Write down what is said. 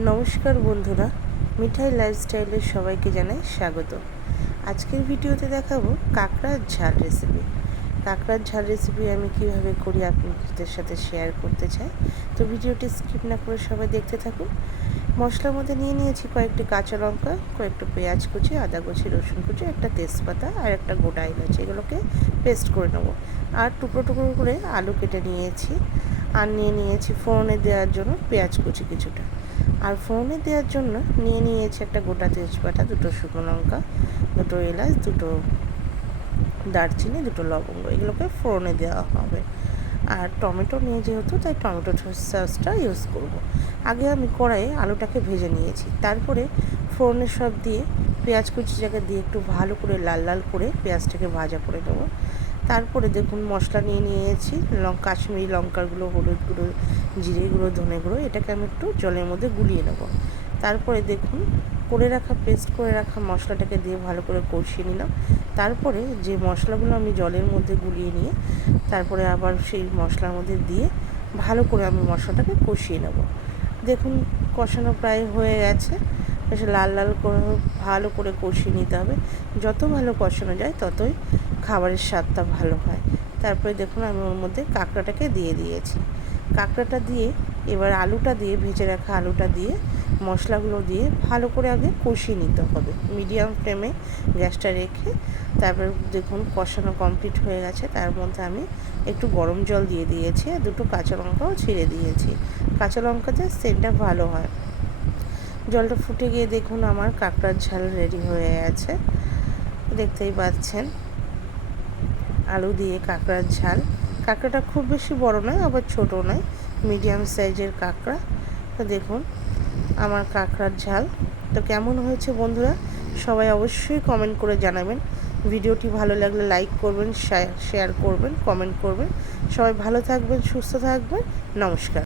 নমস্কার বন্ধুরা, মিঠাই লাইফস্টাইলের সবাইকে জানাই স্বাগত। আজকের ভিডিওতে দেখাবো কাঁকড়ার ঝাল রেসিপি কাঁকড়ার ঝাল রেসিপি আমি কীভাবে করি আপনাদের সাথে শেয়ার করতে চাই। তো ভিডিওটি স্কিপ না করে সবাই দেখতে থাকুন। মশলার মধ্যে নিয়ে নিয়েছি কয়েকটি কাঁচা লঙ্কা, কয়েকটা পেঁয়াজ কুচি, আদা কুচি, রসুন কুচি, একটা তেজপাতা আর একটা গোটা এলাচ। এগুলোকে পেস্ট করে নেব। আর টুকরো টুকরো করে আলু কেটে নিয়েছি আর নিয়ে নিয়েছি ফোড়নে দেওয়ার জন্য পেঁয়াজ কুচি কিছুটা। আর ফোড়নে দেওয়ার জন্য নিয়ে নিয়েছি একটা গোটা তেজপাতা, দুটো শুকনো লঙ্কা, দুটো এলাচ, দুটো দারচিনি, দুটো লবঙ্গ। এগুলোকে ফোড়নে দেওয়া হবে। আর টমেটো নিয়ে যেহেতু, তাই টমেটো সসটা ইউজ করব। আগে আমি কড়াইয়ে আলুটাকে ভেজে নিয়েছি। তারপরে ফোড়নে সব দিয়ে পেঁয়াজ কুচিটাকে দিয়ে একটু ভালো করে লাল লাল করে পেঁয়াজটাকে ভাজা করে নেব। তারপরে দেখুন মশলা নিয়ে নিয়েছি লঙ্কা কাশ্মীরি লঙ্কার গুঁড়ো হলুদ গুঁড়ো, জিরে গুঁড়ো, ধনে গুঁড়ো, এটাকে আমি একটু জলের মধ্যে গুলিয়ে নেব। তারপরে দেখুন করে রাখা পেস্ট করে রাখা মশলাটাকে দিয়ে ভালো করে কষিয়ে নিলাম। তারপরে যে মশলাগুলো আমি জলের মধ্যে গুলিয়ে নিয়ে তারপরে আবার সেই মশলার মধ্যে দিয়ে ভালো করে আমি মশলাটাকে কষিয়ে নেব। দেখুন, কষানো প্রায় হয়ে গেছে। বেশ লাল লাল করে ভালো করে কষিয়ে নিতে হবে। যত ভালো কষানো যায় ততই খাবারের স্বাদটা ভালো হয়। তারপরে দেখুন, আমি ওর মধ্যে কাঁকড়াটাকে দিয়ে দিয়েছি। কাঁকড়াটা দিয়ে এবার আলুটা দিয়ে, ভেজে রাখা আলুটা দিয়ে মশলাগুলো দিয়ে ভালো করে আগে কষিয়ে নিতে হবে। মিডিয়াম ফ্লেমে গ্যাসটা রেখে তারপর দেখুন কষানো কমপ্লিট হয়ে গেছে। তার মধ্যে আমি একটু গরম জল দিয়ে দিয়েছি আর দুটো কাঁচা লঙ্কাও ছিঁড়ে দিয়েছি। কাঁচা লঙ্কাতে সেন্টটা ভালো হয়। জলটা ফুটে গিয়ে দেখুন আমার কাঁকড়ার ঝাল রেডি হয়ে গেছে। দেখতেই পাচ্ছেন আলু দিয়ে কাঁকড়ার ঝাল। কাঁকড়াটা খুব বেশি বড় নয়, আবার ছোট নয়। মিডিয়াম সাইজের কাঁকড়া। তো দেখুন আমার কাঁকড়ার ঝাল। তো কেমন হয়েছে বন্ধুরা? সবাই অবশ্যই কমেন্ট করে জানাবেন। ভিডিওটি ভালো লাগলে লাইক করবেন শেয়ার করবেন কমেন্ট করবেন। সবাই ভালো থাকবেন, সুস্থ থাকবেন। নমস্কার।